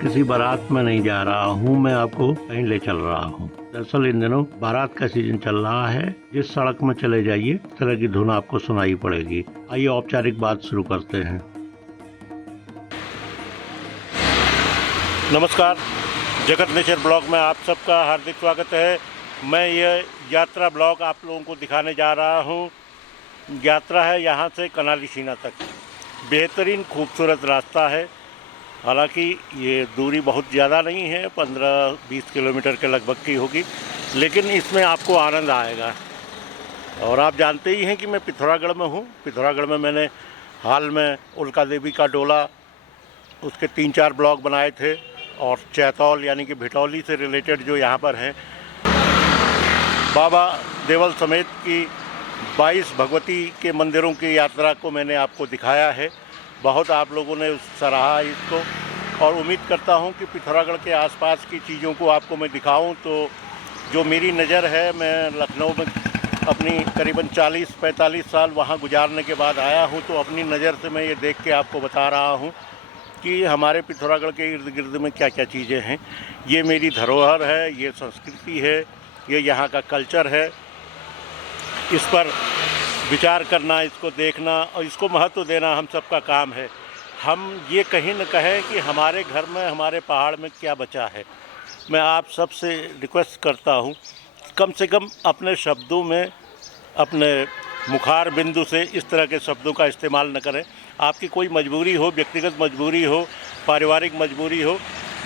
किसी बारात में नहीं जा रहा हूँ, मैं आपको कहीं ले चल रहा हूँ। दरअसल इन दिनों बारात का सीजन चल रहा है। जिस सड़क में चले जाइए इस तरह की धुन आपको सुनाई पड़ेगी। आइए औपचारिक बात शुरू करते हैं। नमस्कार, जगत नेचर ब्लॉग में आप सबका हार्दिक स्वागत है। मैं ये यात्रा ब्लॉग आप लोगों को दिखाने जा रहा हूँ। यात्रा है यहाँ से कनाली सीना तक। बेहतरीन खूबसूरत रास्ता है। हालांकि ये दूरी बहुत ज़्यादा नहीं है, 15-20 किलोमीटर के लगभग की होगी, लेकिन इसमें आपको आनंद आएगा। और आप जानते ही हैं कि मैं पिथौरागढ़ में हूँ। पिथौरागढ़ में मैंने हाल में उल्का देवी का डोला, उसके 3-4 ब्लॉग बनाए थे, और चैतौल यानी कि भिटौली से रिलेटेड जो यहाँ पर हैं, बाबा देवल समेत की 22 भगवती के मंदिरों की यात्रा को मैंने आपको दिखाया है। बहुत आप लोगों ने सराहा इसको, और उम्मीद करता हूं कि पिथौरागढ़ के आसपास की चीज़ों को आपको मैं दिखाऊं। तो जो मेरी नज़र है, मैं लखनऊ में अपनी करीबन 40-45 साल वहां गुजारने के बाद आया हूं, तो अपनी नज़र से मैं ये देख के आपको बता रहा हूं कि हमारे पिथौरागढ़ के इर्द गिर्द में क्या क्या चीज़ें हैं। ये मेरी धरोहर है, ये संस्कृति है, ये यहाँ का कल्चर है। इस पर विचार करना, इसको देखना और इसको महत्व देना हम सबका काम है। हम ये कहीं न कहें कि हमारे घर में, हमारे पहाड़ में क्या बचा है। मैं आप सबसे रिक्वेस्ट करता हूँ, कम से कम अपने शब्दों में, अपने मुखार बिंदु से इस तरह के शब्दों का इस्तेमाल न करें। आपकी कोई मजबूरी हो, व्यक्तिगत मजबूरी हो, पारिवारिक मजबूरी हो,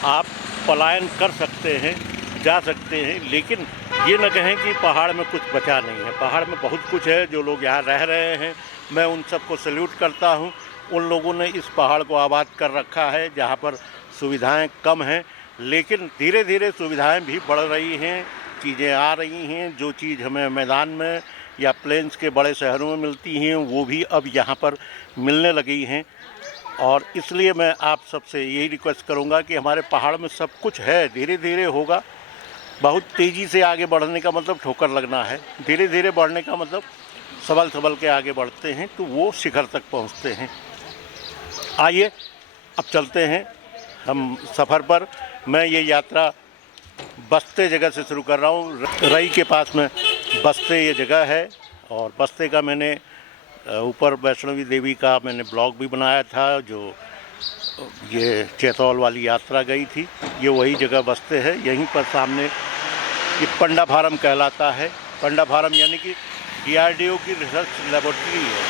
आप पलायन कर सकते हैं, जा सकते हैं, लेकिन ये न कहें कि पहाड़ में कुछ बचा नहीं है। पहाड़ में बहुत कुछ है। जो लोग यहाँ रह रहे हैं, मैं उन सबको सैल्यूट करता हूँ। उन लोगों ने इस पहाड़ को आबाद कर रखा है जहाँ पर सुविधाएं कम हैं, लेकिन धीरे धीरे सुविधाएं भी बढ़ रही हैं, चीज़ें आ रही हैं। जो चीज़ हमें मैदान में या प्लेन्स के बड़े शहरों में मिलती हैं, वो भी अब यहाँ पर मिलने लगी हैं। और इसलिए मैं आप सबसे यही रिक्वेस्ट करूँगा कि हमारे पहाड़ में सब कुछ है, धीरे धीरे होगा। बहुत तेज़ी से आगे बढ़ने का मतलब ठोकर लगना है। धीरे धीरे बढ़ने का मतलब सबल सबल के आगे बढ़ते हैं तो वो शिखर तक पहुंचते हैं। आइए अब चलते हैं हम सफ़र पर। मैं ये यात्रा बस्ते जगह से शुरू कर रहा हूँ। रई के पास में बस्ते ये जगह है, और बस्ते का मैंने ऊपर वैष्णवी देवी का मैंने ब्लॉग भी बनाया था, जो ये चैतौल वाली यात्रा गई थी। ये वही जगह बस्ते है। यहीं पर सामने ये पंडा फार्म कहलाता है। पंडा फार्म यानी कि DRDO की रिसर्च लेबोरेटरी है।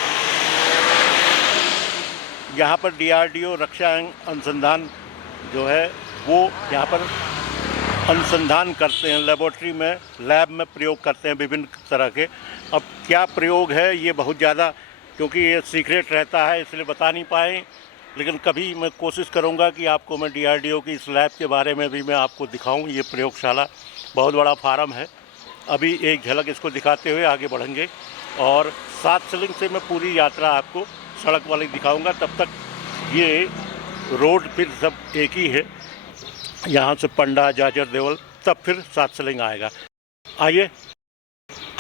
यहाँ पर DRDO रक्षा अनुसंधान जो है वो यहाँ पर अनुसंधान करते हैं, लेबोरेटरी में, लैब में प्रयोग करते हैं विभिन्न तरह के। अब क्या प्रयोग है ये बहुत ज़्यादा, क्योंकि ये सीक्रेट रहता है, इसलिए बता नहीं पाए, लेकिन कभी मैं कोशिश करूंगा कि आपको मैं DRDO की इस लैब के बारे में भी मैं आपको दिखाऊं। ये प्रयोगशाला बहुत बड़ा फार्म है। अभी एक झलक इसको दिखाते हुए आगे बढ़ेंगे, और 7 शिलिंग से मैं पूरी यात्रा आपको सड़क वाली दिखाऊंगा। तब तक ये रोड फिर सब एक ही है, यहाँ से पंडा, जाजर देवल, तब फिर 7 शिलिंग आएगा। आइए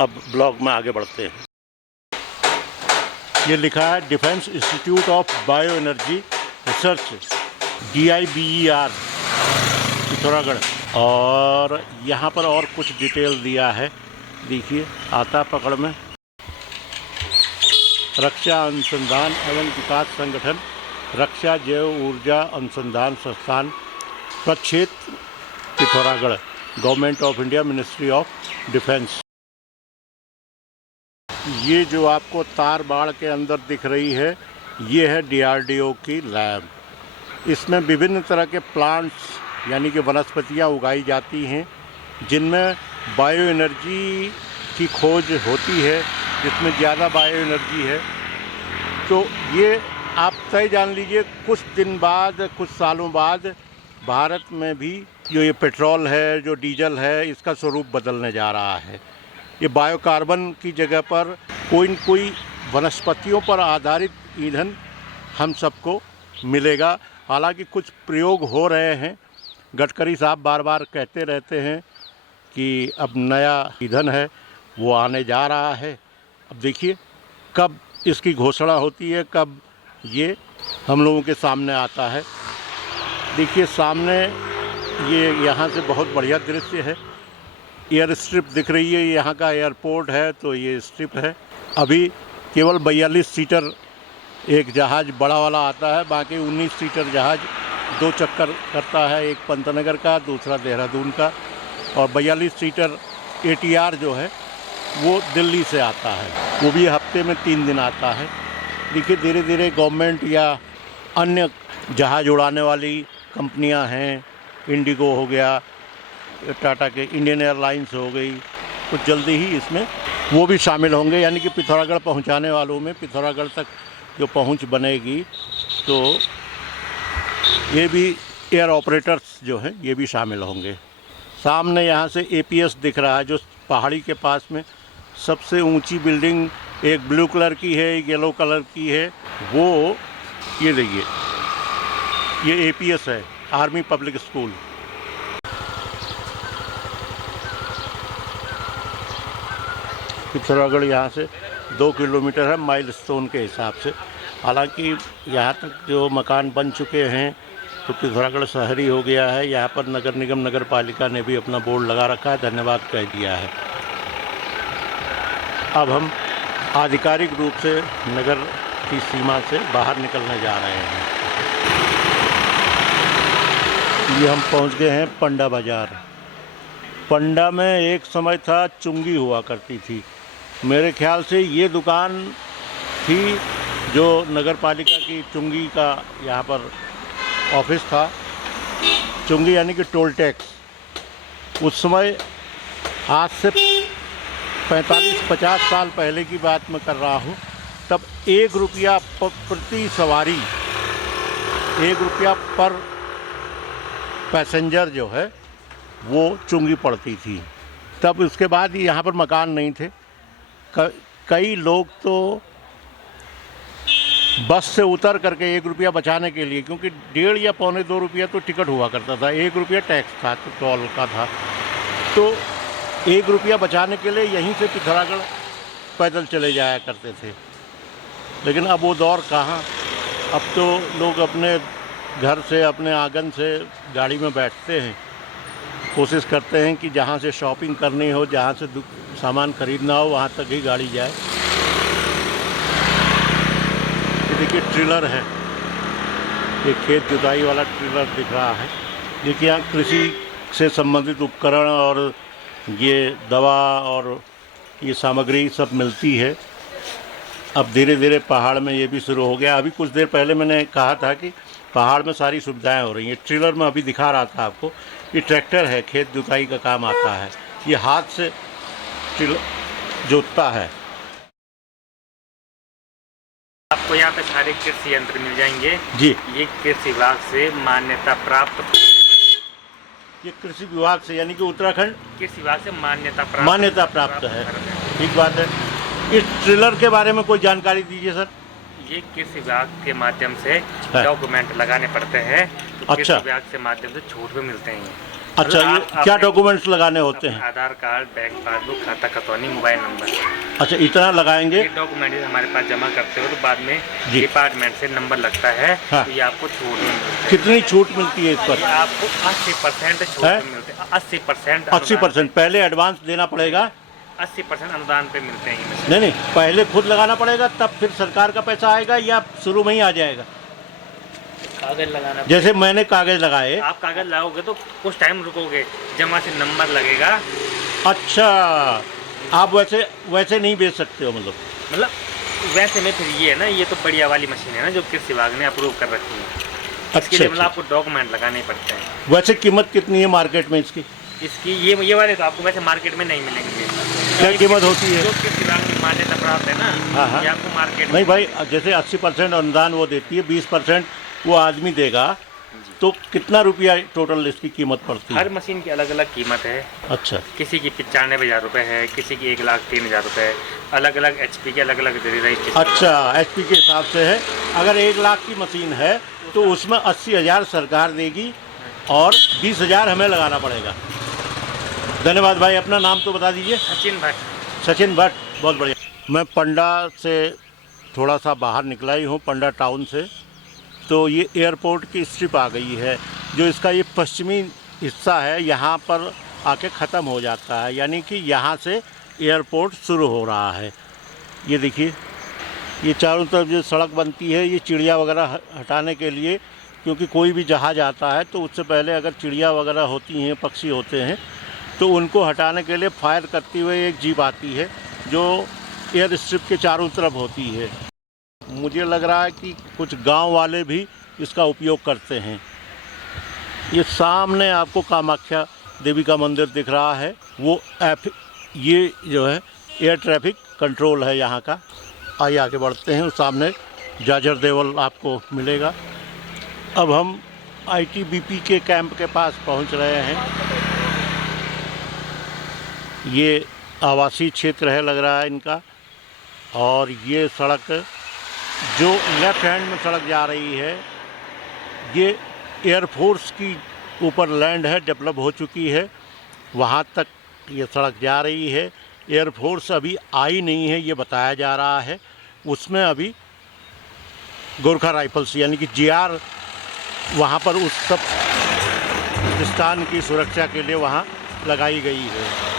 अब ब्लॉग में आगे बढ़ते हैं। ये लिखा है defence institute of bio energy research, DIBER Pithoragarh. और यहाँ पर और कुछ डिटेल दिया है, देखिए आता पकड़ में। रक्षा अनुसंधान एवं विकास संगठन, रक्षा जैव ऊर्जा अनुसंधान संस्थान, प्रक्षेत्र Pithoragarh, government of India, ministry of defence. ये जो आपको तार बाड़ के अंदर दिख रही है, ये है DRDO की लैब। इसमें विभिन्न तरह के प्लांट्स यानी कि वनस्पतियाँ उगाई जाती हैं, जिनमें बायो एनर्जी की खोज होती है, जिसमें ज़्यादा बायो एनर्जी है। तो ये आप तय जान लीजिए, कुछ दिन बाद, कुछ सालों बाद भारत में भी जो ये पेट्रोल है, जो डीजल है, इसका स्वरूप बदलने जा रहा है। ये बायोकार्बन की जगह पर कोई न कोई वनस्पतियों पर आधारित ईंधन हम सबको मिलेगा। हालांकि कुछ प्रयोग हो रहे हैं। गडकरी साहब बार बार कहते रहते हैं कि अब नया ईंधन है वो आने जा रहा है। अब देखिए कब इसकी घोषणा होती है, कब ये हम लोगों के सामने आता है। देखिए सामने ये यहाँ से बहुत बढ़िया दृश्य है, एयर स्ट्रिप दिख रही है, यहाँ का एयरपोर्ट है तो ये स्ट्रिप है। अभी केवल 42 सीटर एक जहाज़ बड़ा वाला आता है, बाकी 19 सीटर जहाज़ 2 चक्कर करता है, एक पंतनगर का दूसरा देहरादून का, और 42 सीटर ATR जो है वो दिल्ली से आता है, वो भी हफ्ते में 3 दिन आता है। देखिए धीरे धीरे गवर्नमेंट या अन्य जहाज़ उड़ाने वाली कंपनियां हैं, इंडिगो हो गया, टाटा के इंडियन एयरलाइंस हो गई, तो जल्दी ही इसमें वो भी शामिल होंगे। यानी कि पिथौरागढ़ पहुंचाने वालों में पिथौरागढ़ तक जो पहुंच बनेगी तो ये भी एयर ऑपरेटर्स जो हैं ये भी शामिल होंगे। सामने यहाँ से APS दिख रहा है, जो पहाड़ी के पास में सबसे ऊंची बिल्डिंग, एक ब्लू कलर की है, एक येलो कलर की है, वो ये देखिए ये APS है, आर्मी पब्लिक स्कूल। पिथौरागढ़ यहाँ से 2 किलोमीटर है माइलस्टोन के हिसाब से। हालांकि यहाँ तक जो मकान बन चुके हैं तो पिथौरागढ़ शहरी हो गया है। यहाँ पर नगर निगम नगर पालिका ने भी अपना बोर्ड लगा रखा है, धन्यवाद कह दिया है। अब हम आधिकारिक रूप से नगर की सीमा से बाहर निकलने जा रहे हैं। ये हम पहुँच गए हैं पंडा बाज़ार। पंडा में एक समय था चुंगी हुआ करती थी, मेरे ख्याल से ये दुकान थी जो नगर पालिका की चुंगी का यहाँ पर ऑफिस था। चुंगी यानी कि टोल टैक्स। उस समय आज से 45-50 साल पहले की बात मैं कर रहा हूँ, तब 1 रुपया प्रति सवारी, 1 रुपया पर पैसेंजर जो है वो चुंगी पड़ती थी। तब उसके बाद यहाँ पर मकान नहीं थे। कई लोग तो बस से उतर करके 1 रुपया बचाने के लिए, क्योंकि 1.5 या 1.25 रुपया तो टिकट हुआ करता था, 1 रुपया टैक्स था तो टोल का था, तो 1 रुपया बचाने के लिए यहीं से पिथौरागढ़ पैदल चले जाया करते थे। लेकिन अब वो दौर कहाँ। अब तो लोग अपने घर से, अपने आंगन से गाड़ी में बैठते हैं, कोशिश करते हैं कि जहाँ से शॉपिंग करनी हो, जहाँ से सामान खरीदना हो, वहाँ तक ही गाड़ी जाए। ये देखिए ट्रेलर है, ये खेत जुताई वाला ट्रेलर दिख रहा है। देखिए यहाँ कृषि से संबंधित उपकरण और ये दवा और ये सामग्री सब मिलती है। अब धीरे धीरे पहाड़ में ये भी शुरू हो गया। अभी कुछ देर पहले मैंने कहा था कि पहाड़ में सारी सुविधाएं हो रही हैं। ट्रेलर में अभी दिखा रहा था आपको, ये ट्रैक्टर है, खेत जुताई का काम आता है, ये हाथ से जोतता है। आपको यहाँ पे सारे कृषि यंत्र मिल जाएंगे जी। ये कृषि विभाग से मान्यता प्राप्त, ये कृषि विभाग से यानी कि उत्तराखंड कृषि विभाग से मान्यता प्राप्त है। ठीक बात है। इस ट्रेलर के बारे में कोई जानकारी दीजिए सर। ये कृषि विभाग के माध्यम से डॉक्यूमेंट लगाने पड़ते हैं, तो कृषि विभाग से माध्यम से छूट भी मिलते हैं। अच्छा, ये क्या डॉक्यूमेंट्स लगाने होते हैं? आधार कार्ड, बैंक पासबुक, खाता खतौनी, मोबाइल नंबर। अच्छा, इतना लगाएंगे। ये डॉक्यूमेंट हमारे पास जमा करते हो तो बाद में डिपार्टमेंट से नंबर लगता है। हाँ। तो ये आपको छूट में मिलती है। कितनी छूट मिलती है इस पर? आपको 80% छूट मिलती है। 80% पहले एडवांस देना पड़ेगा। 80% अनुदान पे मिलते हैं। नहीं, पहले खुद लगाना पड़ेगा, तब फिर सरकार का पैसा आएगा या शुरू में ही आ जाएगा? कागज लगाना। जैसे मैंने कागज लगाए। आप कागज लगाओगे तो कुछ टाइम रुकोगे, जमा से नंबर लगेगा। अच्छा, आप वैसे नहीं बेच सकते हो? मतलब वैसे में फिर ये है ना, ये तो बढ़िया वाली मशीन है ना जो कृषि विभाग ने अप्रूव कर रखी है। अच्छा, मतलब आपको डॉक्यूमेंट लगाने पड़ते हैं। वैसे कीमत कितनी है मार्केट में इसकी? ये वाले तो आपको वैसे मार्केट में नहीं मिलेंगे। क्या कीमत होती है? जो कृषि विभाग की मान्यता प्राप्त है ना, ये आपको मार्केट नहीं भाई, जैसे 80% अनुदान वो देती है, 20% वो आदमी देगा, तो कितना रुपया टोटल इसकी कीमत पड़ती है? हर मशीन की अलग अलग कीमत है। अच्छा, किसी की 95,000 रुपये है, किसी की 1,03,000 रुपये, अलग अलग HP के अलग अलग दे रही है। अच्छा, HP के हिसाब से है। अगर 1 लाख की मशीन है तो उसमें 80,000 सरकार देगी और 20,000 हमें लगाना पड़ेगा। धन्यवाद भाई। अपना नाम तो बता दीजिए। सचिन भट्ट। सचिन भट्ट, बहुत बढ़िया। मैं पंडा से थोड़ा सा बाहर निकला ही हूँ, पंडा टाउन से। तो ये एयरपोर्ट की स्ट्रिप आ गई है, जो इसका ये पश्चिमी हिस्सा है, यहाँ पर आके ख़त्म हो जाता है, यानी कि यहाँ से एयरपोर्ट शुरू हो रहा है। ये देखिए, ये चारों तरफ जो सड़क बनती है, ये चिड़िया वगैरह हटाने के लिए, क्योंकि कोई भी जहाज़ आता है तो उससे पहले अगर चिड़िया वगैरह होती हैं, पक्षी होते हैं, तो उनको हटाने के लिए फायर करती हुई एक जीप आती है जो एयर स्ट्रिप के चारों तरफ होती है। मुझे लग रहा है कि कुछ गांव वाले भी इसका उपयोग करते हैं। ये सामने आपको कामाख्या देवी का मंदिर दिख रहा है, वो ये जो है एयर ट्रैफिक कंट्रोल है यहाँ का। आइए आगे बढ़ते हैं, सामने जाजर देवल आपको मिलेगा। अब हम आईटीबीपी के कैंप के पास पहुँच रहे हैं। ये आवासीय क्षेत्र है लग रहा है इनका, और ये सड़क जो लेफ़्ट हैंड में सड़क जा रही है, ये एयरफोर्स की ऊपर लैंड है, डेवलप हो चुकी है, वहाँ तक ये सड़क जा रही है। एयरफोर्स अभी आई नहीं है, ये बताया जा रहा है। उसमें अभी गोरखा राइफल्स यानी कि जीआर वहाँ पर उस सब स्थान की सुरक्षा के लिए वहाँ लगाई गई है।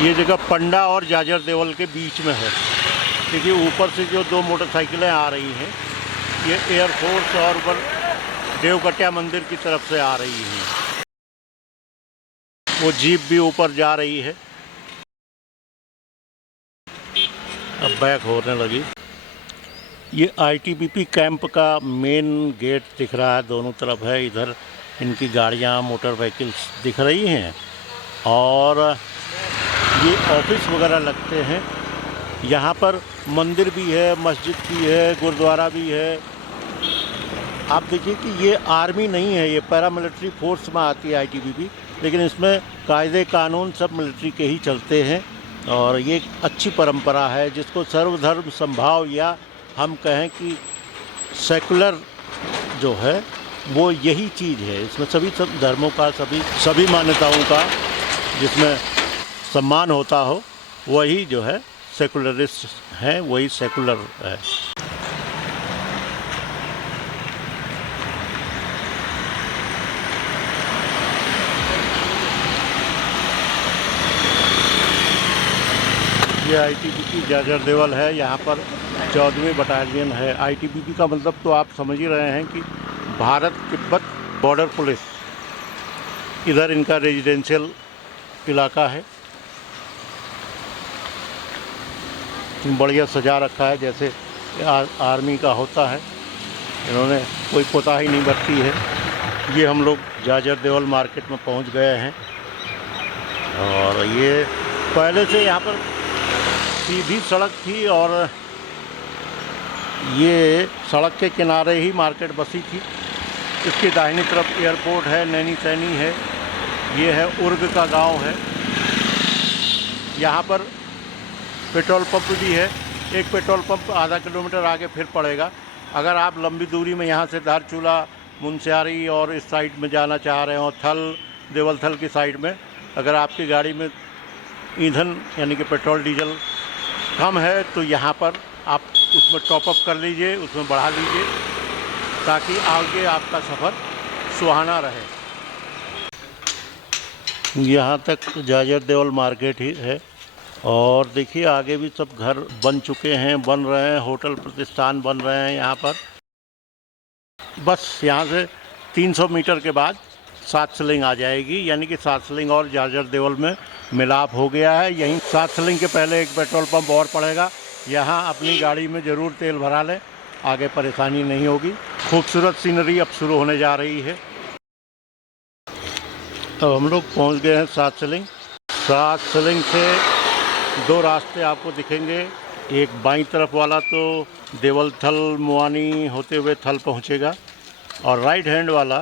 ये जगह पंडा और जाजर देवल के बीच में है। देखिए ऊपर से जो दो मोटरसाइकिलें आ रही हैं, ये एयरफोर्स और ऊपर देवकटिया मंदिर की तरफ से आ रही हैं। वो जीप भी ऊपर जा रही है, अब बैक होने लगी। ये आईटीबीपी कैंप का मेन गेट दिख रहा है, दोनों तरफ है। इधर इनकी गाड़ियाँ, मोटर व्हीकल्स दिख रही हैं, और ये ऑफिस वगैरह लगते हैं। यहाँ पर मंदिर भी है, मस्जिद भी है, गुरुद्वारा भी है। आप देखिए कि ये आर्मी नहीं है, ये पैरामिलिट्री फोर्स में आती है आईटीबीपी, लेकिन इसमें कायदे कानून सब मिलिट्री के ही चलते हैं। और ये एक अच्छी परंपरा है जिसको सर्वधर्म संभाव, या हम कहें कि सेकुलर जो है वो यही चीज़ है। इसमें सभी सब धर्मों का, सभी मान्यताओं का जिसमें सम्मान होता हो, वही जो है सेकुलरिस्ट है, वही सेकुलर है। ये आईटीबीपी जाजर देवल है, यहाँ पर 14वीं बटालियन है। आईटीबीपी का मतलब तो आप समझ ही रहे हैं कि भारत तिब्बत बॉर्डर पुलिस। इधर इनका रेजिडेंशियल इलाका है, बढ़िया सजा रखा है जैसे आर्मी का होता है। इन्होंने कोई कोताही नहीं बरती है। ये हम लोग जाजर देवल मार्केट में पहुंच गए हैं, और ये पहले से यहाँ पर सीधी सड़क थी, और ये सड़क के किनारे ही मार्केट बसी थी। इसकी दाहिनी तरफ एयरपोर्ट है, नैनी सैनी है, ये है उर्ग का गांव है। यहाँ पर पेट्रोल पंप भी है। एक पेट्रोल पंप आधा किलोमीटर आगे फिर पड़ेगा। अगर आप लंबी दूरी में यहाँ से धारचूला, मुनस्यारी और इस साइड में जाना चाह रहे हो, थल, देवलथल की साइड में, अगर आपकी गाड़ी में ईंधन यानी कि पेट्रोल डीजल कम है, तो यहाँ पर आप उसमें टॉप अप कर लीजिए, उसमें बढ़ा लीजिए, ताकि आगे आपका सफ़र सुहाना रहे। यहाँ तक जाजर देवल मार्केट ही है, और देखिए आगे भी सब घर बन चुके हैं, बन रहे हैं, होटल प्रतिष्ठान बन रहे हैं यहाँ पर। बस यहाँ से 300 मीटर के बाद सात सिलिंग आ जाएगी, यानी कि सात सिलिंग और जाजर देवल में मिलाप हो गया है। यहीं सात सिलिंग के पहले एक पेट्रोल पंप और पड़ेगा। यहाँ अपनी गाड़ी में ज़रूर तेल भरा लें, आगे परेशानी नहीं होगी। खूबसूरत सीनरी अब शुरू होने जा रही है। अब हम लोग पहुँच गए हैं सात सिलिंग। सात सिलिंग से दो रास्ते आपको दिखेंगे। एक बाईं तरफ वाला तो देवलथल मुआनी होते हुए थल पहुँचेगा, और राइट हैंड वाला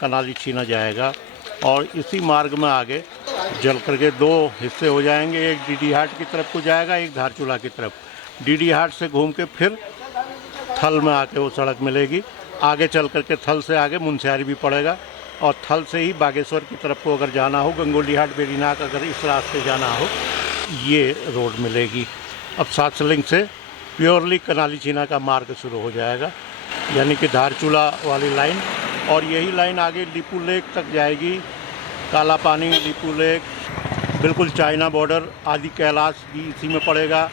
कनाली छीना जाएगा। और इसी मार्ग में आगे जल करके दो हिस्से हो जाएंगे। एक डीडी हाट की तरफ को जाएगा, एक धारचूला की तरफ। डीडी हाट से घूम के फिर थल में आके वो सड़क मिलेगी। आगे चल करके थल से आगे मुनस्यारी भी पड़ेगा। और थल से ही बागेश्वर की तरफ को अगर जाना हो, गंगोलीहाट बेरीनाग अगर इस रास्ते जाना हो, ये रोड मिलेगी। अब सातसलिंग से प्योरली कनाली चीना का मार्ग शुरू हो जाएगा, यानी कि धारचूला वाली लाइन, और यही लाइन आगे लिपू लेक तक जाएगी। काला पानी, लिपू लेक, बिल्कुल चाइना बॉर्डर, आदि कैलाश भी इसी में पड़ेगा,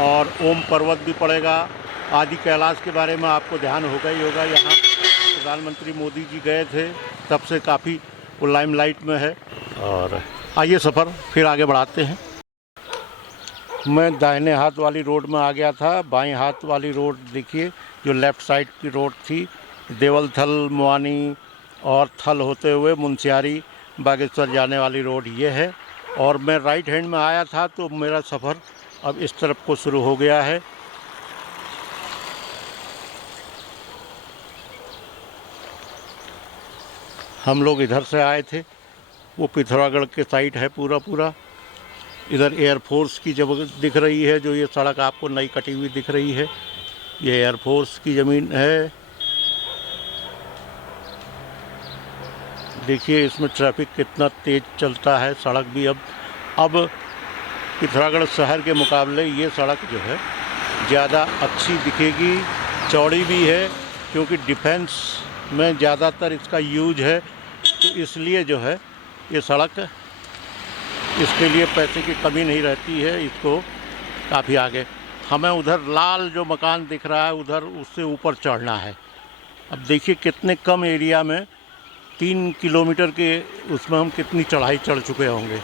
और ओम पर्वत भी पड़ेगा। आदि कैलाश के बारे में आपको ध्यान होगा ही होगा, यहाँ प्रधानमंत्री मोदी जी गए थे, तब से काफ़ी वो लाइमलाइट में है। और आइए सफ़र फिर आगे बढ़ाते हैं। मैं दाहिने हाथ वाली रोड में आ गया था। बाएं हाथ वाली रोड देखिए, जो लेफ़्ट साइड की रोड थी, देवलथल, मुआनी और थल होते हुए मुंशियारी बागेश्वर जाने वाली रोड ये है। और मैं राइट हैंड में आया था, तो मेरा सफ़र अब इस तरफ को शुरू हो गया है। हम लोग इधर से आए थे, वो पिथौरागढ़ के साइड है पूरा। इधर एयरफोर्स की जगह दिख रही है, जो ये सड़क आपको नई कटी हुई दिख रही है, ये एयरफोर्स की ज़मीन है। देखिए इसमें ट्रैफिक कितना तेज़ चलता है। सड़क भी अब पिथौरागढ़ शहर के मुकाबले ये सड़क जो है ज़्यादा अच्छी दिखेगी, चौड़ी भी है, क्योंकि डिफेंस में ज़्यादातर इसका यूज है, तो इसलिए जो है ये सड़क, इसके लिए पैसे की कमी नहीं रहती है। इसको काफ़ी आगे हमें उधर लाल जो मकान दिख रहा है, उधर उससे ऊपर चढ़ना है। अब देखिए कितने कम एरिया में 3 किलोमीटर के उसमें हम कितनी चढ़ाई चढ़ चुके होंगे।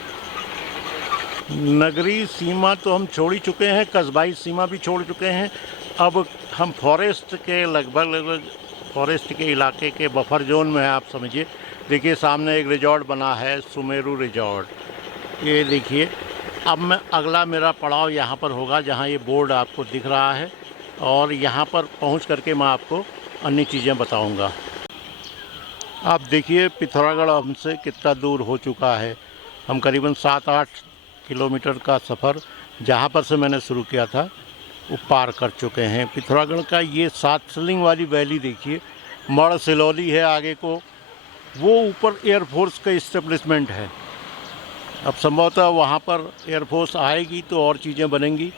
नगरीय सीमा तो हम छोड़ ही चुके हैं, कस्बाई सीमा भी छोड़ चुके हैं। अब हम फॉरेस्ट के लगभग फॉरेस्ट के इलाके के बफर जोन में है, आप समझिए। देखिए सामने एक रिजॉर्ट बना है, सुमेरु रिजॉर्ट, ये देखिए। अब मैं अगला मेरा पड़ाव यहाँ पर होगा, जहाँ ये बोर्ड आपको दिख रहा है, और यहाँ पर पहुँच करके मैं आपको अन्य चीज़ें बताऊँगा। आप देखिए पिथौरागढ़ हमसे कितना दूर हो चुका है। हम करीबन 7-8 किलोमीटर का सफ़र जहाँ पर से मैंने शुरू किया था वो पार कर चुके हैं। पिथौरागढ़ का ये सातसलिंग वाली वैली देखिए, मड़ सिलौली है आगे को, वो ऊपर एयरफोर्स का इस्टेब्लिशमेंट है। अब संभवतः वहाँ पर एयरफोर्स आएगी तो और चीज़ें बनेंगी।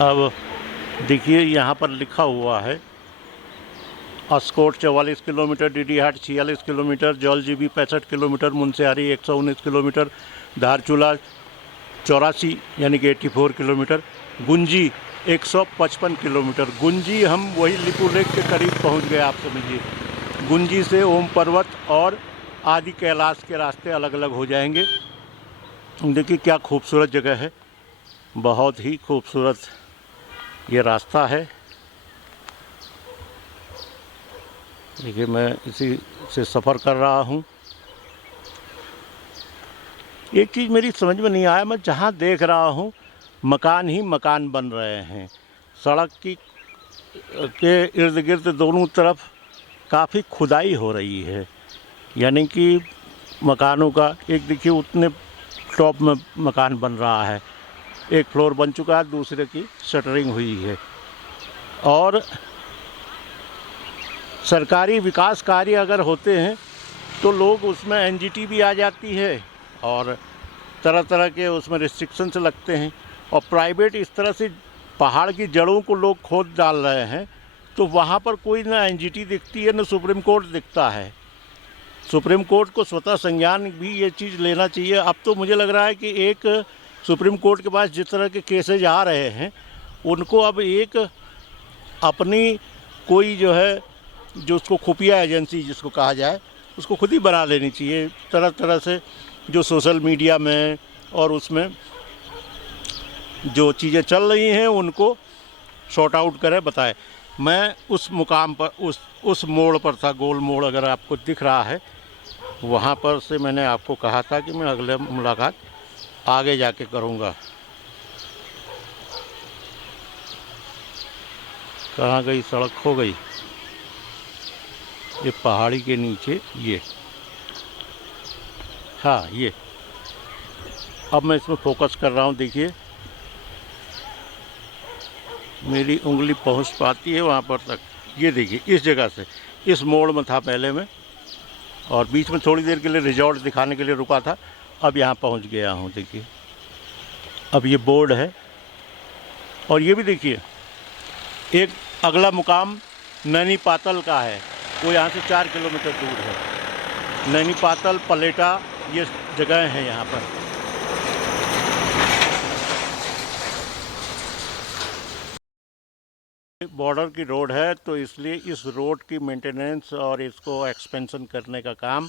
अब देखिए यहाँ पर लिखा हुआ है Askot 44 kilometre, Didihat 46 kilometre, Jauljibi 65 kilometre, Munsiyari 119 kilometre, Dharchula 84 यानी कि 84 किलोमीटर, गुंजी 155 किलोमीटर। गुंजी हम वही लिपू लेक के करीब पहुंच गए, आप समझिए। गुंजी से ओम पर्वत और आदि कैलाश के रास्ते अलग अलग हो जाएंगे। देखिए क्या खूबसूरत जगह है, बहुत ही खूबसूरत ये रास्ता है। देखिए मैं इसी से सफ़र कर रहा हूँ। एक चीज़ मेरी समझ में नहीं आया, मैं जहाँ देख रहा हूँ मकान ही मकान बन रहे हैं। सड़क के इर्द गिर्द दोनों तरफ काफ़ी खुदाई हो रही है, यानी कि मकानों का, एक देखिए उतने टॉप में मकान बन रहा है, एक फ्लोर बन चुका है, दूसरे की शटरिंग हुई है। और सरकारी विकास कार्य अगर होते हैं तो लोग उसमें एनजीटी भी आ जाती है, और तरह तरह के उसमें रिस्ट्रिक्शंस लगते हैं। और प्राइवेट इस तरह से पहाड़ की जड़ों को लोग खोद डाल रहे हैं, तो वहाँ पर कोई ना एनजीटी दिखती है, ना सुप्रीम कोर्ट दिखता है। सुप्रीम कोर्ट को स्वतः संज्ञान भी ये चीज़ लेना चाहिए। अब तो मुझे लग रहा है कि एक सुप्रीम कोर्ट के पास जिस तरह के केसेज आ रहे हैं, उनको अब एक अपनी कोई जो है, जो उसको खुफिया एजेंसी जिसको कहा जाए, उसको खुद ही बना लेनी चाहिए। तरह तरह से जो सोशल मीडिया में और उसमें जो चीज़ें चल रही हैं उनको शॉर्ट आउट करे, बताए। मैं उस मुकाम पर, उस मोड़ पर था, गोल मोड़ अगर आपको दिख रहा है, वहाँ पर से मैंने आपको कहा था कि मैं अगले मुलाकात आगे जाके करूँगा। कहाँ गई सड़क, खो गई। ये पहाड़ी के नीचे ये, हाँ ये अब मैं इसमें फोकस कर रहा हूँ, देखिए मेरी उंगली पहुँच पाती है वहाँ पर तक। ये देखिए इस जगह से, इस मोड़ में था पहले मैं, और बीच में थोड़ी देर के लिए रिजॉर्ट दिखाने के लिए रुका था। अब यहाँ पहुँच गया हूँ, देखिए अब ये बोर्ड है। और ये भी देखिए एक अगला मुकाम नैनी पातल का है, वो यहाँ से 4 किलोमीटर दूर है। नैनी पातल, पलेटा, ये जगह हैं यहाँ पर। बॉर्डर की रोड है तो इसलिए इस रोड की मेंटेनेंस और इसको एक्सपेंशन करने का काम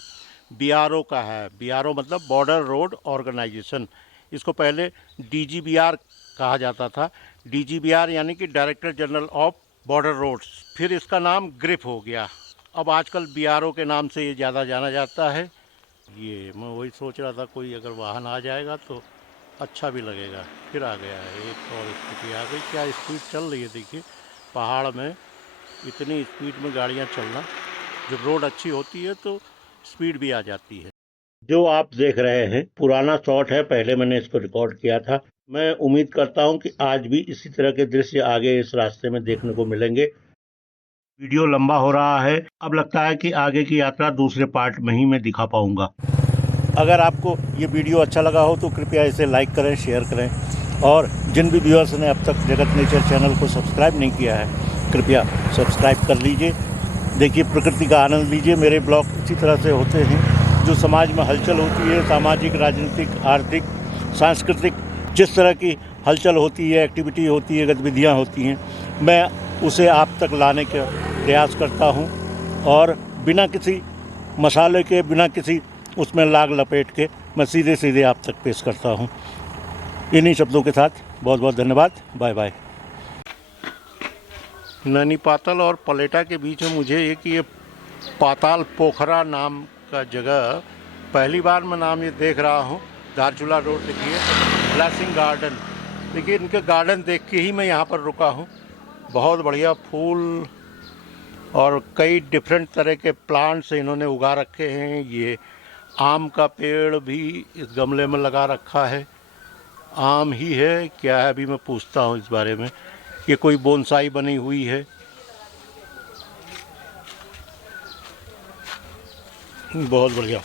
बीआरओ का है। बीआरओ मतलब बॉर्डर रोड ऑर्गेनाइजेशन। इसको पहले डीजीबीआर कहा जाता था। डीजीबीआर यानी कि director general of border roads. फिर इसका नाम ग्रिप हो गया। अब आजकल बीआरओ के नाम से ये ज़्यादा जाना जाता है। ये मैं वही सोच रहा था, कोई अगर वाहन आ जाएगा तो अच्छा भी लगेगा। फिर आ गया है, एक और स्थिति आ गई। क्या स्पीड चल रही है, देखिए पहाड़ में इतनी स्पीड में गाड़ियां चलना। जब रोड अच्छी होती है तो स्पीड भी आ जाती है। जो आप देख रहे हैं पुराना शॉट है, पहले मैंने इसको रिकॉर्ड किया था। मैं उम्मीद करता हूं कि आज भी इसी तरह के दृश्य आगे इस रास्ते में देखने को मिलेंगे। वीडियो लंबा हो रहा है, अब लगता है कि आगे की यात्रा दूसरे पार्ट में ही मैं दिखा पाऊंगा। अगर आपको ये वीडियो अच्छा लगा हो तो कृपया इसे लाइक करें, शेयर करें, और जिन भी व्यूअर्स ने अब तक जगत नेचर चैनल को सब्सक्राइब नहीं किया है कृपया सब्सक्राइब कर लीजिए। देखिए प्रकृति का आनंद लीजिए। मेरे ब्लॉग इसी तरह से होते हैं, जो समाज में हलचल होती है, सामाजिक, राजनीतिक, आर्थिक, सांस्कृतिक, जिस तरह की हलचल होती है, एक्टिविटी होती है, गतिविधियाँ होती हैं, मैं उसे आप तक लाने का प्रयास करता हूँ। और बिना किसी मसाले के, बिना किसी उसमें लाग लपेट के मैं सीधे सीधे आप तक पेश करता हूँ। इन्हीं शब्दों के साथ बहुत बहुत धन्यवाद। Bye bye. नैनी पातल और पलेटा के बीच में मुझे ये पाताल पोखरा नाम का जगह पहली बार मैं नाम ये देख रहा हूँ। धारचूला रोड देखिए, ब्लेसिंग गार्डन, देखिए इनके गार्डन देख के ही मैं यहाँ पर रुका हूँ। बहुत बढ़िया फूल और कई डिफरेंट तरह के प्लांट्स इन्होंने उगा रखे हैं। ये आम का पेड़ भी इस गमले में लगा रखा है। आम ही है क्या है, अभी मैं पूछता हूँ इस बारे में। ये कोई बोनसाई बनी हुई है। बहुत बढ़िया।